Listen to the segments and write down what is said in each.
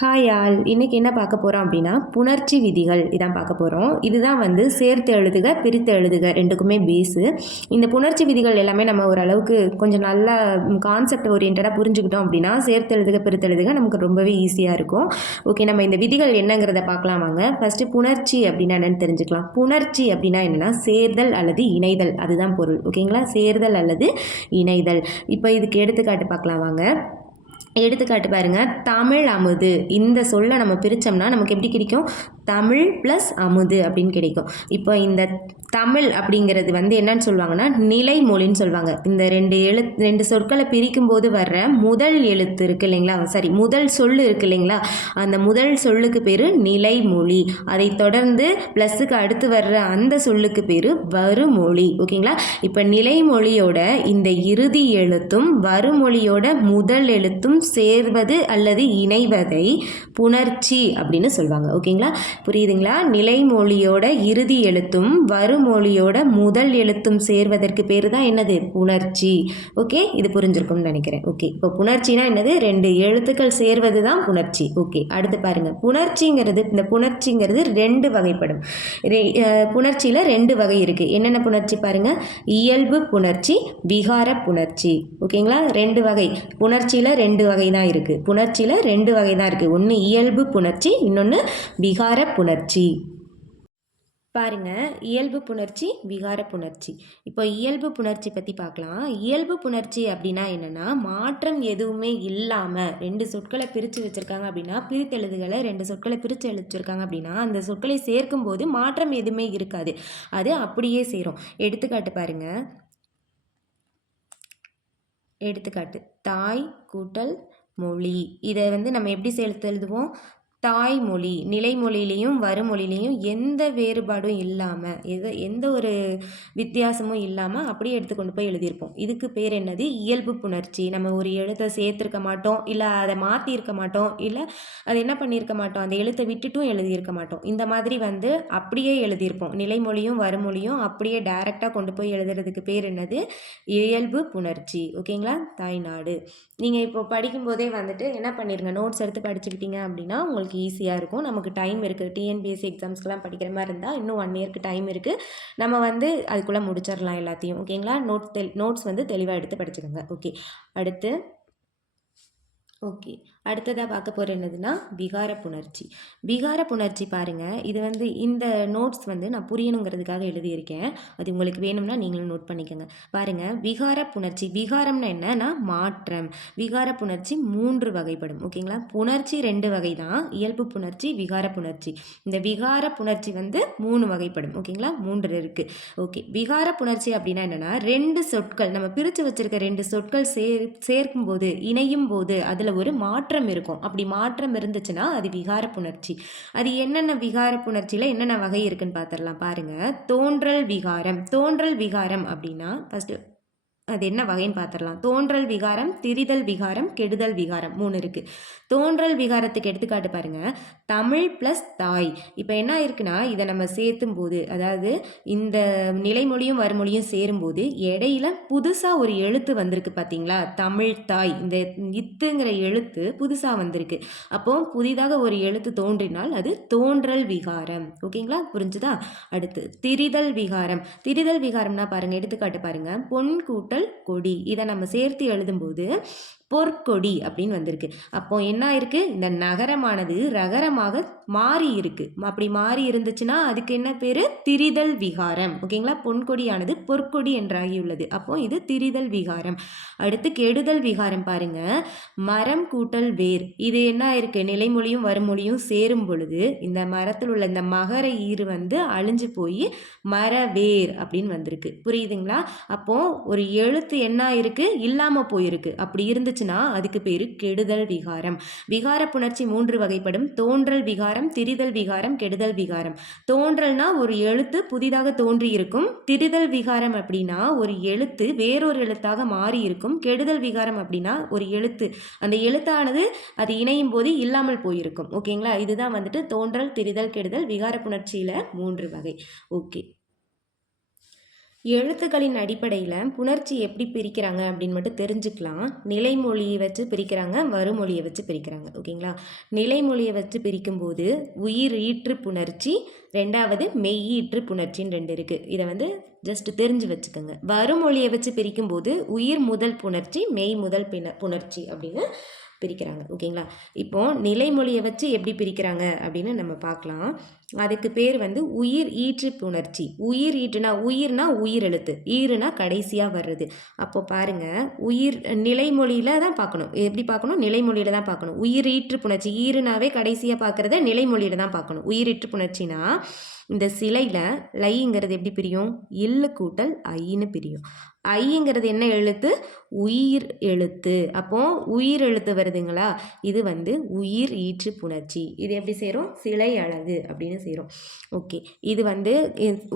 Hi all, இன்னைக்கு என்ன பார்க்க போகிறோம் அப்படின்னா புணர்ச்சி விதிகள் இதான் பார்க்க போகிறோம். இதுதான் வந்து சேர்த்து எழுதுக பிரித்து எழுதுக ரெண்டுக்குமே பேஸு. இந்த புணர்ச்சி விதிகள் எல்லாமே நம்ம ஓரளவுக்கு கொஞ்சம் நல்லா கான்செப்ட் ஓரியன்டாக புரிஞ்சுக்கிட்டோம் அப்படின்னா சேர்த்து எழுதுக பிரித்து எழுதுக நமக்கு ரொம்பவே ஈஸியாக இருக்கும். ஓகே, நம்ம இந்த விதிகள் என்னங்கிறத பார்க்கலாம் வாங்க. ஃபஸ்ட்டு புணர்ச்சி அப்படின்னா என்னென்னு தெரிஞ்சுக்கலாம். புணர்ச்சி அப்படின்னா என்னென்னா சேர்தல் அல்லது இணைதல், அதுதான் பொருள். ஓகேங்களா, சேர்தல் அல்லது இணைதல். இப்போ இதுக்கு எடுத்துக்காட்டு பார்க்கலாம் வாங்க. எடுத்துக்காட்டு பாருங்க, தமிழ் அமுது. இந்த சொல்லை நம்ம பிரித்தோம்னா நமக்கு எப்படி கிடைக்கும்? தமிழ் ப்ளஸ் அமுது அப்படின்னு கிடைக்கும். இப்போ இந்த தமிழ் அப்படிங்கிறது வந்து என்னன்னு சொல்லுவாங்கன்னா நிலைமொழின்னு சொல்லுவாங்க. இந்த ரெண்டு சொற்களை பிரிக்கும் போது வர்ற முதல் எழுத்து இருக்கு இல்லைங்களா, சரி முதல் சொல் இருக்கு இல்லைங்களா, அந்த முதல் சொல்லுக்கு பேர் நிலைமொழி. அதை தொடர்ந்து ப்ளஸ்ஸுக்கு அடுத்து வர்ற அந்த சொல்லுக்கு பேர் வருமொழி. ஓகேங்களா, இப்போ நிலைமொழியோட இந்த இறுதி எழுத்தும் வருமொழியோட முதல் எழுத்தும் சேர்வது அல்லது இணைவதை புணர்ச்சி அப்படின்னு சொல்லுவாங்க. ஓகேங்களா, புரியுதுங்களா? நிலைமொழியோட இறுதி எழுத்தும் வருமொழியோட முதல் எழுத்தும் சேர்வதற்கு பேர் தான் என்னது? புணர்ச்சி. ஓகே, இது புரிஞ்சிருக்கும்னு நினைக்கிறேன். ஓகே, இப்போ புணர்ச்சினா என்னது? ரெண்டு எழுத்துக்கள் சேர்வது தான் புணர்ச்சி. ஓகே, அடுத்து பாருங்க, இந்த புணர்ச்சிங்கிறது ரெண்டு வகைப்படும். புணர்ச்சியில் ரெண்டு வகை இருக்கு. என்னென்ன புணர்ச்சி பாருங்க? இயல்பு புணர்ச்சி, விகார புணர்ச்சி. ஓகேங்களா, ரெண்டு வகை புணர்ச்சியில் ரெண்டு வகை தான் இருக்கு. புணர்ச்சியில் ரெண்டு வகை தான் இருக்கு. ஒன்று இயல்பு புணர்ச்சி, இன்னொன்று விகார புணர்ச்சி. பாருங்க, இயல்பு புணர்ச்சி, விகார புணர்ச்சி. இப்போ இயல்பு புணர்ச்சி பற்றி பார்க்கலாம். இயல்பு புணர்ச்சி அப்படின்னா என்னென்னா மாற்றம் எதுவுமே இல்லாமல் ரெண்டு சொற்களை பிரித்து வச்சுருக்காங்க அப்படின்னா, பிரித்தெழுதுகளை ரெண்டு சொற்களை பிரித்து எழுதிச்சிருக்காங்க அப்படின்னா அந்த சொற்களை சேர்க்கும் போது மாற்றம் எதுவுமே இருக்காது, அது அப்படியே சேரும். எடுத்துக்காட்டு பாருங்க. எடுத்துக்காட்டு தாய் கூட்டல் மொழி. இதை வந்து நம்ம எப்படி சேர்த்து எழுதுவோம்? தாய்மொழி. நிலைமொழியிலையும் வருமொழியிலையும் எந்த வேறுபாடும் இல்லாமல், எந்த ஒரு வித்தியாசமும் இல்லாமல் அப்படியே எடுத்துக்கொண்டு போய் எழுதியிருப்போம். இதுக்கு பேர் என்னது? இயல்பு புணர்ச்சி. நம்ம ஒரு எழுத்தை சேர்த்துருக்க மாட்டோம், இல்லை அதை மாற்றியிருக்க மாட்டோம், இல்லை அதை என்ன பண்ணியிருக்க மாட்டோம், அந்த எழுத்தை விட்டுட்டும் எழுதியிருக்க மாட்டோம். இந்த மாதிரி வந்து அப்படியே எழுதியிருப்போம். நிலைமொழியும் வருமொழியும் அப்படியே டைரெக்டாக கொண்டு போய் எழுதுறதுக்கு பேர் என்னது? இயல்பு புணர்ச்சி. ஓகேங்களா, தாய்நாடு. நீங்கள் இப்போ படிக்கும்போதே வந்துட்டு என்ன பண்ணிடுங்க, நோட்ஸ் எடுத்து படிச்சுக்கிட்டீங்க அப்படின்னா உங்களுக்கு ஈஸியாக இருக்கும். நமக்கு டைம் இருக்குது. டிஎன்பிஎஸ்சி எக்ஸாம்ஸ்க்கெலாம் படிக்கிற மாதிரி இருந்தால் இன்னும் 1 இயருக்கு டைம் இருக்குது. நம்ம வந்து அதுக்குள்ளே முடிச்சிடலாம் எல்லாத்தையும். ஓகேங்களா, நோட்ஸ் வந்து தெளிவாக எடுத்து படிச்சுக்கோங்க. ஓகே, அடுத்ததாக பார்க்க போகிற என்னதுன்னா விகார புணர்ச்சி. விகார புணர்ச்சி பாருங்கள், இது வந்து இந்த நோட்ஸ் வந்து நான் புரியணுங்கிறதுக்காக எழுதியிருக்கேன். அது உங்களுக்கு வேணும்னா நீங்களும் நோட் பண்ணிக்கோங்க. பாருங்கள், விகார புணர்ச்சி. விகாரம்னா என்னன்னா மாற்றம். விகார புணர்ச்சி 3 வகைப்படும். ஓகேங்களா, புணர்ச்சி 2 வகை தான், இயல்பு புணர்ச்சி, விகார புணர்ச்சி. இந்த விகார புணர்ச்சி வந்து 3 வகைப்படும். ஓகேங்களா, 3 இருக்குது. ஓகே, விகார புணர்ச்சி அப்படின்னா என்னென்னா ரெண்டு சொற்கள் நம்ம பிரித்து வச்சிருக்க ரெண்டு சொற்கள் சேர்க்கும் போது, இணையும் போது அதில் ஒரு மாற்றம் இருக்கும். அப்படி மாற்றம் இருந்துச்சுன்னா அது விகார புணர்ச்சி. அது என்னென்ன விகார புணர்ச்சியில் என்னென்ன வகை இருக்குன்னு பார்த்துடலாம். பாருங்க, தோன்றல் விகாரம். தோன்றல் விகாரம் அப்படின்னா ஃபர்ஸ்ட் அது என்ன வகைன்னு பார்த்துடலாம். தோன்றல் விகாரம், திரிதல் விகாரம், கெடுதல் விகாரம் 3 இருக்குது. தோன்றல் விகாரத்துக்கு எடுத்துக்காட்டு பாருங்கள், தமிழ் ப்ளஸ் தாய். இப்போ என்ன இருக்குன்னா இதை நம்ம சேர்த்தும் போது, அதாவது இந்த நிலைமொழியும் வருமொழியும் சேரும்போது இடையில புதுசாக ஒரு எழுத்து வந்திருக்கு பார்த்தீங்களா, தமிழ் தாய். இந்த இத்துங்கிற எழுத்து புதுசாக வந்திருக்கு. அப்போ புதிதாக ஒரு எழுத்து தோன்றினால் அது தோன்றல் விகாரம். ஓகேங்களா, புரிஞ்சுதா? அடுத்து திரிதல் விகாரம். திரிதல் விகாரம்னா பாருங்கள், எடுத்துக்காட்டு பாருங்கள், பொன் கூட்டல் கொடி. இதை நம்ம சேர்த்து எழுதும்போது பொற்கொடி அப்படின்னு வந்திருக்கு. அப்போ என்ன இருக்கு, இந்த நகரமானது ரகரமாக மாறி இருக்கு. அப்படி மாறி இருந்துச்சுன்னா அதுக்கு என்ன பேரு? திரிதல் விகாரம். ஓகேங்களா, பொன்கொடியானது பொற்கொடி என்றாகியுள்ளது. அப்போ இது திரிதல் விகாரம். அடுத்து கெடுதல் விகாரம் பாருங்க, மரம் கூட்டல் வேர். இது என்ன இருக்கு, நிலைமொழியும் வருமொழியும் சேரும் பொழுது இந்த மரத்தில் உள்ள இந்த மகர ஈறு வந்து அழிஞ்சு போய் மரவேர் அப்படின்னு வந்திருக்கு. புரியுதுங்களா? அப்போ ஒரு எழுத்து என்ன இருக்கு, இல்லாம போயிருக்கு. அப்படி இருந்துச்சு அதுக்கு பேரு கெடுதல் விகாரம். விகார புணர்ச்சி 3 வகைப்படும். தோன்றல் விகாரம், திரிதல் விகாரம், கெடுதல் விகாரம். தோன்றல்னா ஒரு எழுத்து புதிதாக தோன்றி இருக்கும். திரிதல் விகாரம் அப்படின்னா ஒரு எழுத்து வேறொரு எழுத்தாக மாறி இருக்கும். கெடுதல் விகாரம் அப்படின்னா ஒரு எழுத்து, அந்த எழுத்தானது அது இணையும் போது இல்லாமல் போயிருக்கும். ஓகேங்களா, இதுதான் வந்துட்டு தோன்றல், திரிதல், கெடுதல், விகார புணர்ச்சியில 3 வகை. ஓகே, எழுத்துக்களின் அடிப்படையில் புணர்ச்சி எப்படி பிரிக்கிறாங்க அப்படின்னு மட்டும் தெரிஞ்சுக்கலாம். நிலைமொழியை வச்சு பிரிக்கிறாங்க, வருமொழியை வச்சு பிரிக்கிறாங்க. ஓகேங்களா? நிலைமொழியை வச்சு பிரிக்கும்போது உயிர் ஈற்று புணர்ச்சி, ரெண்டாவது மெய்யீற்று புணர்ச்சின்னு 2 இருக்குது. இதை வந்து ஜஸ்ட் தெரிஞ்சு வச்சுக்கோங்க. வருமொழியை வச்சு பிரிக்கும்போது உயிர் முதல் புணர்ச்சி, மெய் முதல் புணர்ச்சி அப்படின்னு பிரிக்கிறாங்க. ஓகேங்களா? இப்போது நிலைமொழியை வச்சு எப்படி பிரிக்கிறாங்க அப்படின்னு நம்ம பார்க்கலாம். அதுக்கு பேர் வந்து உயிர் ஈற்று புணர்ச்சி. உயிர் ஈற்றுனா உயிர்னா உயிர் எழுத்து, ஈறுனா கடைசியாக வர்றது. அப்போ பாருங்க, உயிர் நிலைமொழியில தான் பார்க்கணும். எப்படி பார்க்கணும்? நிலைமொழியில தான் பார்க்கணும். உயிர் ஈற்று புணர்ச்சி, ஈறுனாவே கடைசியாக பார்க்குறத நிலைமொழியில தான் பார்க்கணும். உயிர் ஈற்று புணர்ச்சினா இந்த சிலையில் லைங்கிறது எப்படி பிரியும்? இல்லு கூட்டல் ஐன்னு பிரியும். ஐங்கிறது என்ன எழுத்து? உயிர் எழுத்து. அப்போ உயிர் எழுத்து வருதுங்களா? இது வந்து உயிர் ஈற்று புணர்ச்சி. இது எப்படி சேரும்? சிலை அழகு அப்படின்னு சேரும். ஓகே, இது வந்து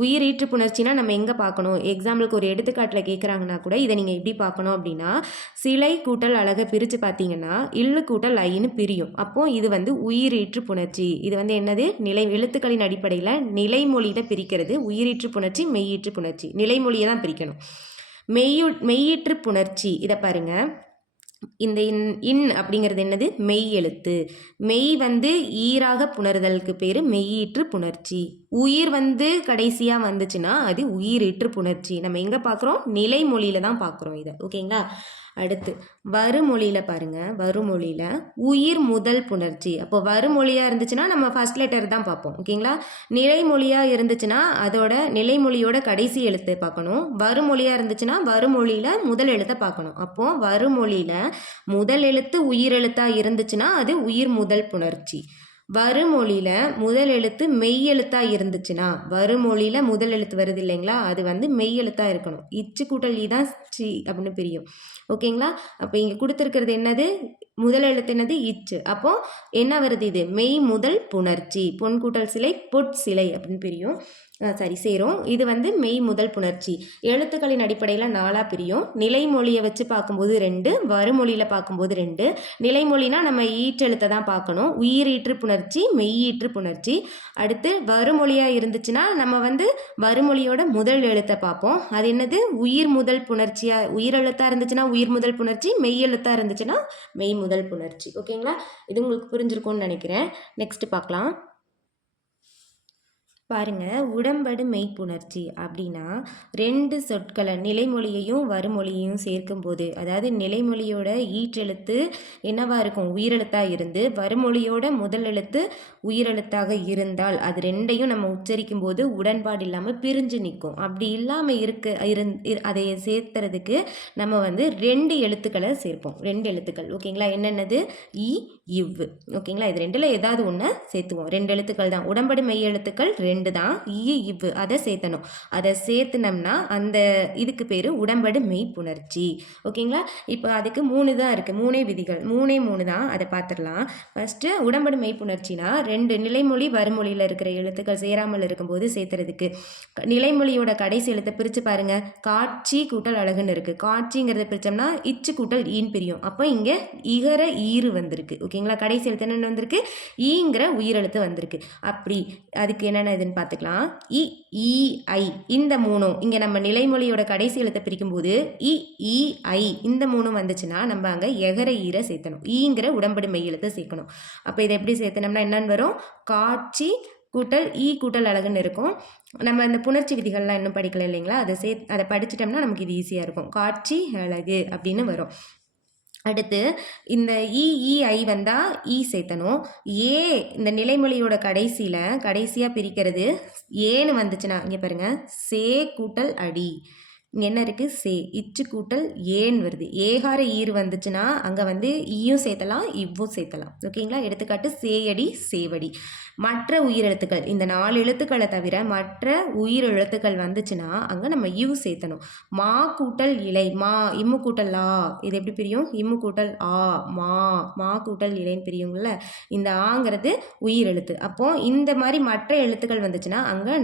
உயிர் ஈற்று புணர்ச்சினா நம்ம எங்கே பார்க்கணும்? எக்ஸாம்பிளுக்கு ஒரு எடுத்துக்காட்டில் கேட்குறாங்கன்னா கூட இதை நீங்கள் எப்படி பார்க்கணும் அப்படின்னா, சிலை கூட்டல் அழகை பிரித்து பார்த்தீங்கன்னா இல்லு கூட்டல் ஐன்னு பிரியும். அப்போது இது வந்து உயிர் ஈற்று புணர்ச்சி. இது வந்து என்னது? எழுத்துக்களின் அடிப்படையில் நிலைமொழியில பிரிக்கிறது உயிரீற்று புணர்ச்சி, மெய்யீற்று புணர்ச்சி. நிலைமொழியை தான் பிரிக்கணும். மெய்யீற்று புணர்ச்சி இதை பாருங்க. இந்த இன் அப்படிங்கிறது என்னது? மெய் எழுத்து. மெய் வந்து ஈராக புணர்தலுக்கு பேர் மெய்யீற்று புணர்ச்சி. உயிர் வந்து கடைசியாக வந்துச்சுன்னா அது உயிரீற்று புணர்ச்சி. நம்ம எங்கே பார்க்குறோம்? நிலைமொழியில தான் பார்க்குறோம் இதை. ஓகேங்களா? அடுத்து வருமொழியில் பாருங்கள். வருமொழியில் உயிர் முதல் புணர்ச்சி. அப்போ வருமொழியாக இருந்துச்சுன்னா நம்ம ஃபர்ஸ்ட் லெட்டர் தான் பார்ப்போம். ஓகேங்களா? நிலைமொழியாக இருந்துச்சுன்னா அதோட நிலைமொழியோட கடைசி எழுத்தை பார்க்கணும். வருமொழியாக இருந்துச்சுன்னா வருமொழியில் முதல் எழுத்தை பார்க்கணும். அப்போது வருமொழியில் முதல் எழுத்து உயிர் எழுத்தாக இருந்துச்சுன்னா அது உயிர் முதல் புணர்ச்சி. வருமொழியில் முதல் எழுத்து மெய் எழுத்தாக இருந்துச்சுன்னா, வருமொழியில் முதல் எழுத்து வருது இல்லைங்களா, அது வந்து மெய் எழுத்தாக இருக்கணும். இச்சு கூட்டல் தான் சி அப்படின்னு பிரியும். ஓகேங்களா? அப்போ இங்கே கொடுத்துருக்கிறது என்னது? முதல் எழுத்து என்னது? இச்சு. அப்போது என்ன வருது? இது மெய் முதல் புணர்ச்சி. பொன் கூட்டல் சிலை பொற்சிலை அப்படின்னு பிரியும். சரி சேரும். இது வந்து மெய் முதல் புணர்ச்சி. எழுத்துக்களின் அடிப்படையில் 4ஆக பிரியும். நிலைமொழியை வச்சு பார்க்கும்போது 2, வருமொழியில் பார்க்கும்போது 2. நிலைமொழினா நம்ம ஈற்றெழுத்தை தான் பார்க்கணும். உயிரீற்று புணர்ச்சி, மெய்யீற்று புணர்ச்சி. அடுத்து வருமொழியாக இருந்துச்சுன்னா நம்ம வந்து வருமொழியோட முதல் எழுத்தை பார்ப்போம். அது என்னது? உயிர் முதல் புணர்ச்சியாக. உயிரெழுத்தாக இருந்துச்சுன்னா உயிர் முதல் புணர்ச்சி, மெய் எழுத்தாக இருந்துச்சுன்னா மெய் முதல் புணர்ச்சி. ஓகேங்களா? இது உங்களுக்கு புரிஞ்சிருக்கும்னு நினைக்கிறேன். நெக்ஸ்ட் பார்க்கலாம். பாருங்க, உடம்படு மெய்ப்புணர்ச்சி அப்படின்னா 2 சொற்களை நிலைமொழியையும் வருமொழியையும் சேர்க்கும்போது, அதாவது நிலைமொழியோட ஈற்றெழுத்து என்னவா இருக்கும்? உயிரெழுத்தாக இருந்து வருமொழியோட முதல் எழுத்து உயிரெழுத்தாக இருந்தால் அது 2ஐயும் நம்ம உச்சரிக்கும் போது உடன்பாடு இல்லாமல் பிரிஞ்சு நிற்கும். அப்படி இல்லாமல் அதை சேர்த்துறதுக்கு நம்ம வந்து 2 எழுத்துக்களை சேர்ப்போம். 2 எழுத்துக்கள். ஓகேங்களா? என்னென்னது? இ, இவ். ஓகேங்களா? இது 2ல் ஏதாவது ஒன்று சேர்த்துவோம். 2 எழுத்துக்கள் தான். உடம்படு மெய் எழுத்துக்கள் 2 தான். இ, இவ் அதை சேர்த்தணும். அதை சேர்த்துனோம்னா அந்த இதுக்கு பேர் உடம்படு மெய் புணர்ச்சி. ஓகேங்களா? இப்போ அதுக்கு 3 தான் இருக்குது. 3 விதிகள். 3 தான். அதை பார்த்துடலாம். ஃபஸ்ட்டு உடம்படு மெய் புணர்ச்சினா 2 நிலைமொழி வருமொழியில் இருக்கிற எழுத்துக்கள் சேராமல் இருக்கும்போது சேர்த்துறதுக்கு நிலைமொழியோட கடைசி எழுத்தை பிரித்து பாருங்கள். காட்சி கூட்டல் அழகுன்னு இருக்குது. காட்சிங்கிறத பிரித்தோம்னா இச்சு கூட்டல் ஈன்னு பிரியும். அப்போ இங்கே இகர ஈறு வந்திருக்கு. ஓகேங்களா? கடைசி எழுத்து என்னென்ன வந்திருக்கு? ஈங்கிற உயிரெழுத்து வந்திருக்கு. அப்படி அதுக்கு என்னென்ன இதுன்னு பார்த்துக்கலாம். இ, ஈ, ஐ இந்த 3 இங்கே நம்ம நிலைமொழியோட கடைசி எழுத்தை பிரிக்கும்போது இ, ஈ, ஐ இந்த 3 வந்துச்சுன்னா நம்ம அங்கே எகர ஈரை சேர்த்தணும். ஈங்கிற உடம்படு மெய் எழுத்தை சேர்க்கணும். அப்போ இதை எப்படி சேர்த்தனோம்னா என்னன்னு வரும்? காட்சி கூட்டல் ஈ கூட்டல் அழகுன்னு இருக்கும். நம்ம இந்த புணர்ச்சி விதிகள்லாம் இன்னும் படிக்கல இல்லைங்களா? அதை படிச்சிட்டோம்னா நமக்கு இது ஈஸியாக இருக்கும். காட்சி அழகு அப்படின்னு வரும். அடுத்து இந்த இ, ஐ வந்தால் ஈ சேர்த்தணும். ஏ இந்த நிலைமொழியோட கடைசியாக பிரிக்கிறது ஏன்னு வந்துச்சுன்னா இங்கே பாருங்கள், சே கூட்டல் அடி. இங்கே என்ன இருக்குது? சே. இச்சு கூட்டல் ஏன் வருது. ஏகார ஈர் வந்துச்சுன்னா அங்கே வந்து ஈயும் சேர்த்தலாம், இவ்வும் சேர்த்தலாம். ஓகேங்களா? எடுத்துக்காட்டு சேயடி, சேவடி. மற்ற உயிரெழுத்துக்கள் இந்த 4 எழுத்துக்களை தவிர மற்ற உயிர் எழுத்துக்கள் வந்துச்சுன்னா அங்கே நம்ம இவ் சேர்த்தணும். மா கூட்டல் இலை, மா. இம்மு கூட்டல் ஆ. இது எப்படி பிரியும்? இம்மு கூட்டல் ஆ, மா கூட்டல் இலைன்னு பிரியுங்கள. இந்த ஆங்கிறது உயிர் எழுத்து. அப்போது இந்த மாதிரி மற்ற எழுத்துக்கள் வந்துச்சுன்னா அங்கே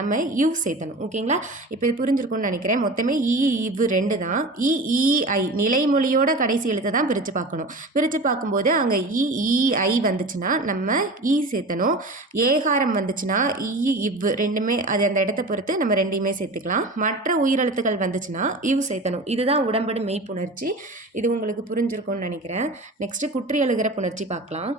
நம்ம இவ் சேர்த்தணும். ஓகேங்களா? இப்போ இது புரிஞ்சிருக்கும்னு நினைக்கிறேன். மொத்தமே இவ் 2 தான். ஐ நிலைமொழியோட கடைசி எழுத்தை தான் பிரித்து பார்க்கணும். பிரித்து பார்க்கும்போது அங்கே ஐ வந்துச்சுன்னா நம்ம சேர்த்தணும். ஏகாரம் வந்துச்சுன்னா இவ் ரெண்டுமே அது அந்த இடத்த பொறுத்து நம்ம ரெண்டையுமே சேர்த்துக்கலாம். மற்ற உயிரெழுத்துக்கள் வந்துச்சுன்னா இவ் சேர்த்தணும். இதுதான் உடம்படு மெய்ப்புணர்ச்சி. இது உங்களுக்கு புரிஞ்சிருக்கும்னு நினைக்கிறேன். நெக்ஸ்ட்டு குற்றி எழுகிற புணர்ச்சி பார்க்கலாம்.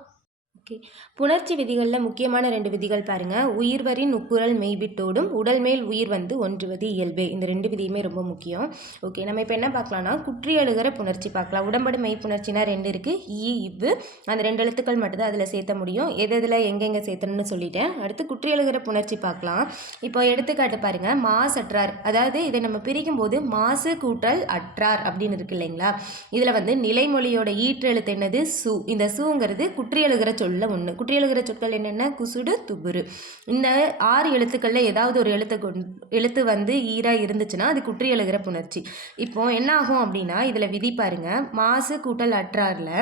ஓகே, புணர்ச்சி விதிகளில் முக்கியமான 2 விதிகள் பாருங்கள். உயிர்வரின் உட்குரல் மெய்விட்டோடும் உடல் மேல் உயிர் வந்து ஒன்றுவது இயல்பே. இந்த 2 விதியுமே ரொம்ப முக்கியம். ஓகே, நம்ம இப்போ என்ன பார்க்கலாம்னா குற்றி எழுகிற புணர்ச்சி பார்க்கலாம். உடம்படு மெய் புணர்ச்சினா 2 இருக்குது. இவ்வு அந்த 2 எழுத்துக்கள் மட்டும்தான் அதில் சேர்த்த முடியும். எதில் எங்கெங்கே சேர்த்தணும்னு சொல்லிட்டேன். அடுத்து குற்றி எழுகிற புணர்ச்சி பார்க்கலாம். இப்போ எடுத்துக்காட்டு பாருங்கள். மாசற்றார், அதாவது இதை நம்ம பிரிக்கும் போது மாசு கூட்டல் அற்றார் அப்படின்னு இருக்கு இல்லைங்களா. இதில் வந்து நிலைமொழியோட ஈற்றெழுத்து என்னது? சு. இந்த சுங்கிறது குற்றி எழுகிற சொல் ஒன்று. குற்றி எழுகிற சொற்கள் என்னென்ன? குசுடு, துபுரு. இந்த 6 எழுத்துக்களில் ஏதாவது ஒரு எழுத்து வந்து ஈராக இருந்துச்சுன்னா அது குற்றி எழுகிற புணர்ச்சி. இப்போ என்ன ஆகும் அப்படின்னா இதில் விதி பாருங்க. மாசு கூட்டல் அற்றாரில்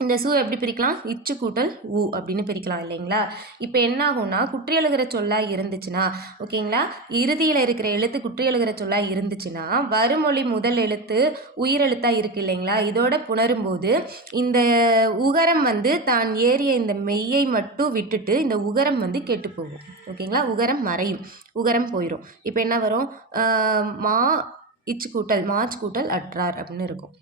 இந்த சு எப்படி பிரிக்கலாம்? இச்சு கூட்டல் ஊ அப்படின்னு பிரிக்கலாம் இல்லைங்களா. இப்போ என்ன ஆகும்னா குற்றி எழுகிற சொல்லாக இருந்துச்சுன்னா, ஓகேங்களா, இறுதியில் இருக்கிற எழுத்து குற்றி எழுகிற சொல்லாக இருந்துச்சுன்னா வருமொழி முதல் எழுத்து உயிரெழுத்தாக இருக்குது இல்லைங்களா. இதோட புணரும்போது இந்த உகரம் வந்து தான் ஏறிய இந்த மெய்யை மட்டும் விட்டுட்டு இந்த உகரம் வந்து கெட்டு போகும். ஓகேங்களா, உகரம் மறையும், உகரம் போயிடும். இப்போ என்ன வரும்? மா இச்சு கூட்டல் மாச் கூட்டல் அற்றார் அப்படின்னு இருக்கும்.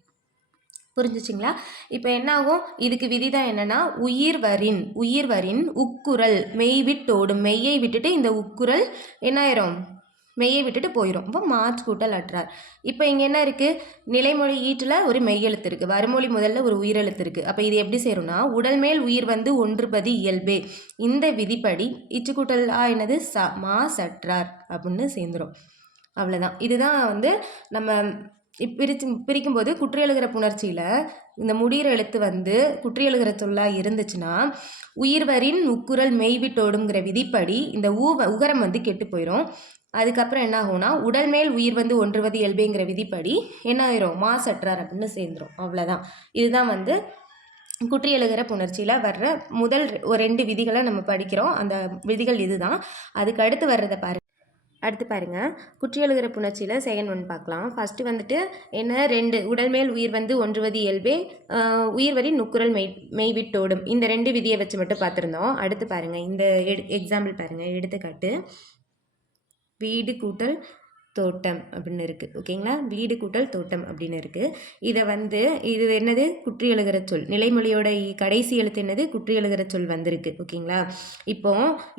புரிஞ்சிச்சிங்களா? இப்போ என்ன ஆகும்? இதுக்கு விதிதான் என்னென்னா உயிர்வரின் உக்குரல் மெய்விட்டோடும். மெய்யை விட்டுட்டு இந்த உக்குரல் என்ன ஆயிரும்? மெய்யை விட்டுட்டு போயிடும். இப்போ மாச் கூட்டல் அற்றார். இப்போ இங்கே என்ன இருக்குது? நிலைமொழி ஈட்டில் ஒரு மெய்யெழுத்து இருக்குது, வருமொழி முதல்ல ஒரு உயிரெழுத்து இருக்குது. அப்போ இது எப்படி சேரும்னா உடல் மேல் உயிர் வந்து ஒன்றுபதி இயல்பே. இந்த விதிப்படி இச்சு கூட்டல் என்னது? மா சற்றார் அப்படின்னு சேர்ந்துடும். அவ்வளோதான். இதுதான் வந்து நம்ம பிரிக்கும்போது குற்றி எழுகிற புணர்ச்சியில் இந்த முடிகிற எழுத்து வந்து குற்றி எழுகிற சொல்லாக இருந்துச்சுன்னா உயிர்வரின் உக்குரல் மெய்விட்டோடுங்கிற விதிப்படி இந்த உகரம் வந்து கெட்டு போயிடும். அதுக்கப்புறம் என்ன ஆகும்னா உடல் மேல் உயிர் வந்து ஒன்றுவது இயல்புங்கிற விதிப்படி என்ன ஆயிரும்? மாசற்றார் அப்படின்னு சேர்ந்துடும். அவ்வளோதான். இதுதான் வந்து குற்றி எழுகிற புணர்ச்சியில் வர்ற முதல் 2 விதிகளை நம்ம படிக்கிறோம். அந்த விதிகள் இதுதான். அதுக்கு அடுத்து வர்றதை அடுத்து பாருங்கள். குற்றி எழுகிற புணர்ச்சியில் செகண்ட் ஒன் பார்க்கலாம். ஃபஸ்ட்டு வந்துட்டு என்ன? 2 உடல் மேல் உயிர் வந்து ஒன்றுவது இயல்பே, உயிர்வரின் நுக்குரல் மெய்விட்டோடும். இந்த 2 விதியை வச்சு மட்டும் பார்த்துருந்தோம். அடுத்து பாருங்கள். இந்த எக்ஸாம்பிள் பாருங்கள். எடுத்துக்காட்டு வீடு கூட்டல் தோட்டம் அப்படின்னு இருக்குது. ஓகேங்களா, வீடு கூட்டல் தோட்டம் அப்படின்னு இருக்குது. இதை வந்து இது என்னது? குற்றி எழுகிற சொல். நிலைமொழியோட கடைசி எழுத்து என்னது? குற்றி எழுகிற சொல் வந்திருக்கு. ஓகேங்களா, இப்போ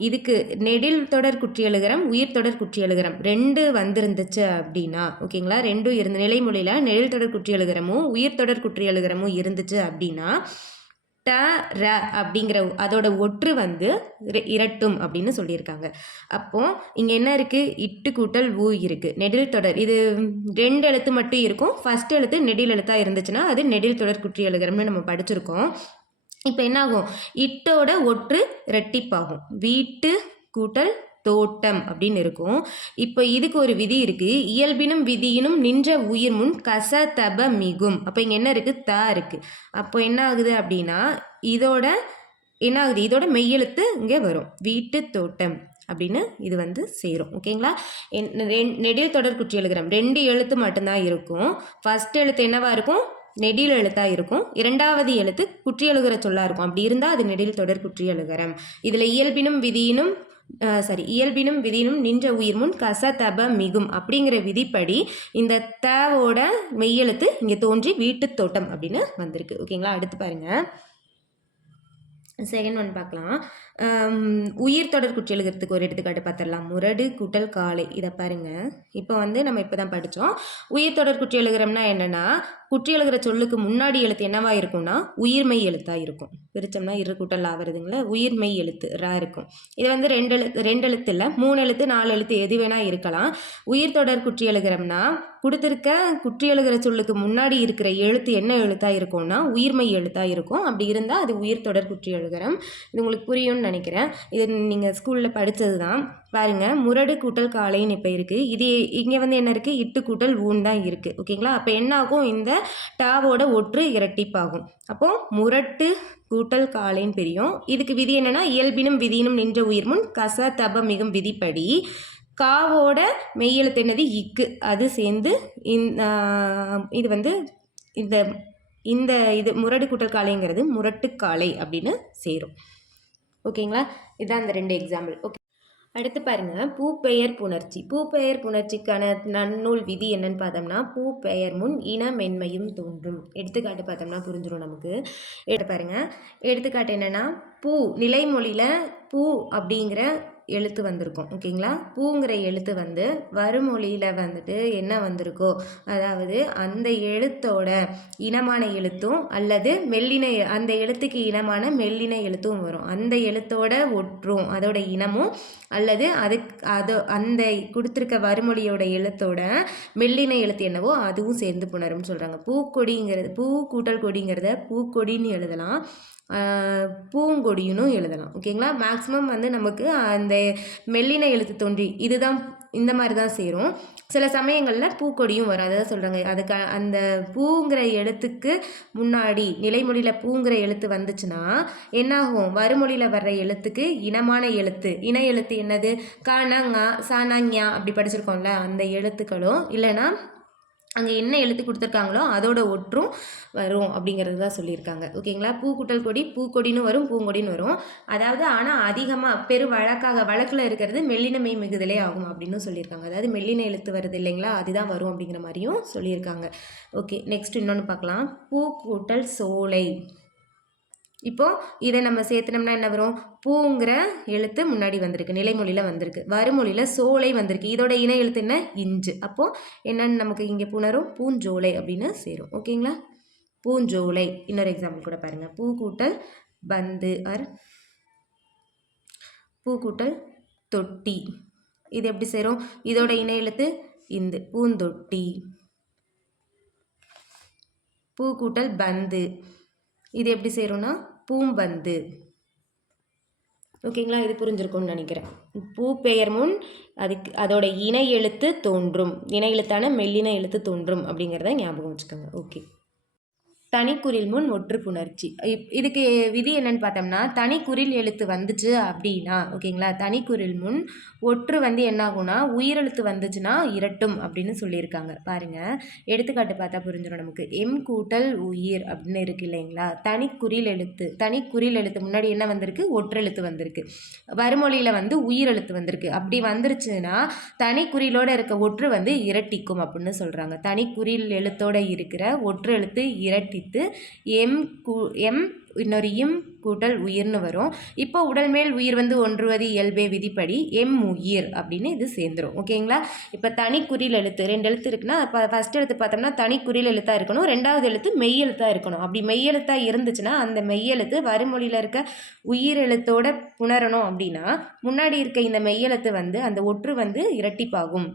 இதுக்கு நெடில் தொடர் குற்றி எழுகிறம், உயிர் தொடர் குற்றி எழுகிறம் 2 வந்திருந்துச்சு அப்படின்னா, ஓகேங்களா, 2 இருந்து நிலைமொழியில் நெடில் தொடர் குற்றி எழுகிறமும் உயிர் தொடர் குற்றி எழுகிறமும் இருந்துச்சு அப்படின்னா ட ர அப்படிங்கிற அதோட ஒற்று வந்து இரட்டும் அப்படின்னு சொல்லியிருக்காங்க. அப்போ இங்கே என்ன இருக்குது? இட்டு கூட்டல் ஊ இருக்குது. நெடில் தொடர் இது 2 எழுத்து மட்டும் இருக்கும். ஃபஸ்ட் எழுத்து நெடில் எழுத்தாக இருந்துச்சுன்னா அது நெடில் தொடர் குற்றி எழுகிறோம்னு நம்ம படிச்சிருக்கோம். இப்போ என்ன ஆகும்? இட்டோட ஒற்று இரட்டிப்பாகும். வீட்டு கூட்டல் தோட்டம் அப்படின்னு இருக்கும். இப்போ இதுக்கு ஒரு விதி இருக்குது. இயல்பினும் விதியினும் நின்ற உயிர் முன் கச தப மிகும். அப்போ இங்கே என்ன இருக்குது? த இருக்குது. அப்போ என்ன ஆகுது அப்படின்னா இதோட என்ன ஆகுது? இதோட மெய்யெழுத்து இங்கே வரும். வீட்டு தோட்டம் அப்படின்னு இது வந்து சேரும். ஓகேங்களா, நெடில் தொடர் குற்றி எழுகிறோம் 2 எழுத்து மட்டும்தான் இருக்கும். ஃபஸ்ட் எழுத்து என்னவா இருக்கும்? நெடில் எழுத்தாக இருக்கும். 2வது எழுத்து குற்றி எழுகிற சொல்லாக இருக்கும். அப்படி இருந்தால் அது நெடில் தொடர் குற்றி எழுகிறோம். இதில் இயல்பினும் விதியினும் நின்ற உயிர் முன் கச தப மிகும் அப்படிங்கிற விதிப்படி இந்த தவோட மெய்யெழுத்து இங்கே தோன்றி வீட்டு தோட்டம் அப்படின்னு வந்திருக்கு. ஓகேங்களா, அடுத்து பாருங்கள். செகண்ட் ஒன் பார்க்கலாம். உயிர் தொடர் குற்றி எழுகிறதுக்கு ஒரு எடுத்துக்காட்டு பார்த்துடலாம். முரடு கூட்டல் காலை. இதை பாருங்கள். இப்போ வந்து நம்ம இப்போ தான் படித்தோம். உயிர் தொடர் குற்றி எழுகிறோம்னா என்னென்னா குற்றி எழுகிற சொல்லுக்கு முன்னாடி எழுத்து என்னவா இருக்கும்னா உயிர்மெய் எழுத்தாக இருக்கும். பிரித்தோம்னா இரு கூட்டல் ஆகிறதுங்கள உயிர்மெய் எழுத்து ரா இருக்கும். இது வந்து 2 எழுத்து இல்லை, 3 எழுத்து 4 எழுத்து எது வேணால் இருக்கலாம். உயிர் தொடர் குற்றி எழுகிறோம்னா கொடுத்துருக்க குற்றி எழுகிற சொல்லுக்கு முன்னாடி இருக்கிற எழுத்து என்ன எழுத்தாக இருக்கும்னா உயிர்மெய் எழுத்தாக இருக்கும். அப்படி இருந்தால் அது உயிர் தொடர் குற்றி எழுகிறோம். இது உங்களுக்கு புரியும்னு நினைக்கிறேன். இது நீங்கள் ஸ்கூலில் படித்தது தான். பாருங்கள், முரடு கூட்டல் காலைன்னு இப்போ இருக்குது. இது இங்கே வந்து என்ன இருக்குது? இட்டு கூட்டல் ஊன் தான் இருக்குது. ஓகேங்களா, அப்போ என்ன ஆகும்? இந்த டாவோட ஒற்று இரட்டிப்பாகும். அப்போது முரட்டு கூட்டல் காலைன்னு பிரியும். இதுக்கு விதி என்னென்னா இயல்பினும் விதியினும் நின்ற உயிர் முன் கச தப மிகும் விதிப்படி காவோட மெய்யெழுத்து என்னது இக்கு, அது சேர்ந்து இது வந்து இந்த இந்த இது முரடு கூட்டல் காலைங்கிறது முரட்டுக்காலை அப்படின்னு சேரும். ஓகேங்களா, இதுதான் அந்த 2 எக்ஸாம்பிள். ஓகே, அடுத்து பாருங்க, பூப்பெயர் புணர்ச்சி. பூப்பெயர் புணர்ச்சிக்கான நன்னூல் விதி என்னன்னு பார்த்தோம்னா, பூப்பெயர் முன் இன மென்மையும் தோன்றும். எடுத்துக்காட்டு பார்த்தோம்னா புரிஞ்சிடும் நமக்கு. பாருங்க, எடுத்துக்காட்டு என்னன்னா, பூ நிலைமொழியில் பூ அப்படிங்கிற எழுத்து வந்திருக்கும். ஓகேங்களா, பூங்கிற எழுத்து வந்து வருமொழியில் வந்துட்டு என்ன வந்திருக்கோ, அதாவது அந்த எழுத்தோட இனமான எழுத்தும் அல்லது மெல்லின அந்த எழுத்துக்கு இனமான மெல்லின எழுத்தும் வரும். அந்த எழுத்தோட ஒற்றும் அதோட இனமும் அல்லது அந்த கொடுத்துருக்க வருமொழியோட எழுத்தோட மெல்லின எழுத்து என்னவோ அதுவும் சேர்ந்து புணரும்னு சொல்கிறாங்க. பூக்கொடிங்கிறது பூ கூட்டல் கொடிங்கிறத பூக்கொடின்னு எழுதலாம், பூங்கொடின்னு எழுதலாம். ஓகேங்களா, மேக்ஸிமம் வந்து நமக்கு அந்த மெல்லின எழுத்து தோன்றி இதுதான் இந்த மாதிரி தான் சேரும். சில சமயங்களில் பூக்கொடியும் வரும். அதை தான் சொல்கிறாங்க, அதுக்கு அந்த பூங்கிற எழுத்துக்கு முன்னாடி நிலைமொழியில் பூங்கிற எழுத்து வந்துச்சுன்னா என்னாகும், வருமொழியில் வர்ற எழுத்துக்கு இனமான எழுத்து, இன எழுத்து என்னது, காணா சானாங்யா அப்படி படிச்சிருக்கோம்ல, அந்த எழுத்துக்களும் இல்லைன்னா அங்கே என்ன எழுத்து கொடுத்துருக்காங்களோ அதோட ஒற்றும் வரும் அப்படிங்கிறது தான் சொல்லியிருக்காங்க. ஓகேங்களா, பூக்கூட்டல் கொடி பூக்கொடின்னு வரும், பூங்கொடின்னு வரும். அதாவது ஆனால் அதிகமாக வழக்கில் இருக்கிறது மெல்லினமை மிகுதலே ஆகும் அப்படின்னு சொல்லியிருக்காங்க. அதாவது மெல்லின எழுத்து வருது இல்லைங்களா, அதுதான் வரும் அப்படிங்கிற மாதிரியும் சொல்லியிருக்காங்க. ஓகே, நெக்ஸ்ட் இன்னொன்று பார்க்கலாம். பூக்கூட்டல் சோலை. இப்போது இதை நம்ம சேர்த்துனோம்னா என்ன வரும், பூங்கிற எழுத்து முன்னாடி வந்திருக்கு, நிலைமொழியில் வந்திருக்கு, வருமொழியில் சோலை வந்திருக்கு, இதோட இணை எழுத்து என்ன, இஞ்சு. அப்போது என்னன்னு நமக்கு இங்கே புணரும், பூஞ்சோலை அப்படின்னு சேரும். ஓகேங்களா, பூஞ்சோலை. இன்னொரு எக்ஸாம்பிள் கூட பாருங்கள், பூக்கூட்டல் பந்து ஆர் பூக்கூட்டல் தொட்டி. இது எப்படி சேரும், இதோட இணை எழுத்து இந்து, பூந்தொட்டி. பூக்கூட்டல் பந்து, இது எப்படி சேரும்னா பூம்பந்து. ஓகேங்களா, இது புரிஞ்சிருக்கும்னு நினைக்கிறேன். பூ பெயர் முன் அதோட இணை எழுத்து தோன்றும், இணை எழுத்தான மெல்லின எழுத்து தோன்றும் அப்படிங்கிறத ஞாபகம் வச்சுக்கோங்க. ஓகே, தனிக்குறில் முன் ஒற்று புணர்ச்சி. இதுக்கு விதி என்னன்னு பார்த்தோம்னா, தனிக்குறில் எழுத்து வந்துச்சு அப்படின்னா, ஓகேங்களா, தனிக்குறில் முன் ஒற்று வந்து என்ன ஆகும்னா உயிரெழுத்து வந்துச்சுன்னா இரட்டும் அப்படின்னு சொல்லியிருக்காங்க. பாருங்கள், எடுத்துக்காட்டு பார்த்தா புரிஞ்சிடும் நமக்கு. எம் கூட்டல் உயிர் அப்படின்னு இருக்கு இல்லைங்களா, தனிக்குறில் எழுத்து முன்னாடி என்ன வந்திருக்கு, ஒற்றெழுத்து வந்திருக்கு, வருமொழியில் வந்து உயிரெழுத்து வந்திருக்கு. அப்படி வந்துருச்சுன்னா தனிக்குறிலோடு இருக்க ஒற்று வந்து இரட்டிக்கும் அப்படின்னு சொல்கிறாங்க. தனிக்குறில் எழுத்தோட இருக்கிற ஒற்று எழுத்து இரட்டி எம் இன்னொரு இம் கூட்டல் உயிர்னு வரும். இப்போ உடல் மேல் உயிர் வந்து ஒன்றுவது இயல்பே விதிப்படி எம் உயிர் அப்படின்னு இது சேர்ந்துடும். ஓகேங்களா, இப்போ தனிக்குறில் எழுத்து 2 எழுத்து இருக்குன்னா, இப்போ ஃபஸ்ட் எழுத்து பார்த்தோம்னா தனிக்குறில் எழுத்தாக இருக்கணும், 2வது எழுத்து மெய்யெழுத்தாக இருக்கணும். அப்படி மெய்யெழுத்தாக இருந்துச்சுன்னா அந்த மெய்யெழுத்து வருமொழியில் இருக்க உயிர் எழுத்தோட புணரணும். அப்படின்னா முன்னாடி இருக்க இந்த மெய்யெழுத்து வந்து அந்த ஒற்று வந்து இரட்டிப்பாகும்,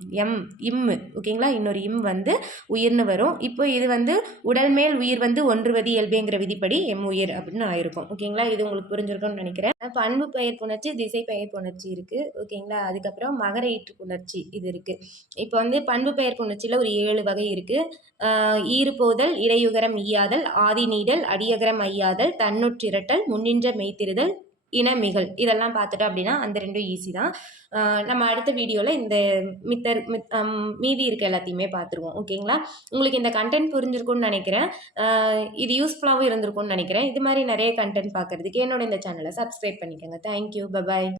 இம்மு. ஓகேங்களா, இன்னொரு இம் வந்து உயிர்னு வரும். இப்போ இது வந்து உடல் மேல் உயிர் வந்து ஒன்றுவது இயல்பேங்கிற விதிப்படி எம் உயிர் அப்படின்னு ஆயிருக்கும். ஓகேங்களா, இது உங்களுக்கு புரிஞ்சிருக்கும்னு நினைக்கிறேன். பண்பு பெயர் புணர்ச்சி, திசை பெயர் புணர்ச்சி இருக்குது. ஓகேங்களா, அதுக்கப்புறம் மகர ஈற்று புணர்ச்சி இது இருக்குது. இப்போ வந்து பண்பு பெயர் புணர்ச்சியில் ஒரு 7 வகை இருக்குது. ஈறுபோதல், இடையுகரம் ஈயாதல், ஆதி நீடல், அடியகரம் ஐயாதல், தன்னுற்றிரட்டல், முன்னின்ற மெய்த்திருதல், இனமிகள். இதெல்லாம் பார்த்துட்டோம் அப்படின்னா அந்த 2 ஈஸி தான். நம்ம அடுத்த வீடியோவில் இந்த மீதி இருக்க எல்லாத்தையுமே பார்த்துருவோம். ஓகேங்களா, உங்களுக்கு இந்த கண்டென்ட் புரிஞ்சிருக்கும்னு நினைக்கிறேன். இது யூஸ்ஃபுல்லாகவும் இருந்திருக்கும்னு நினைக்கிறேன். இது மாதிரி நிறைய கண்டென்ட் பார்க்குறதுக்கு என்னோட இந்த சேனலை சப்ஸ்கிரைப் பண்ணிக்கோங்க. Thank you, bye bye.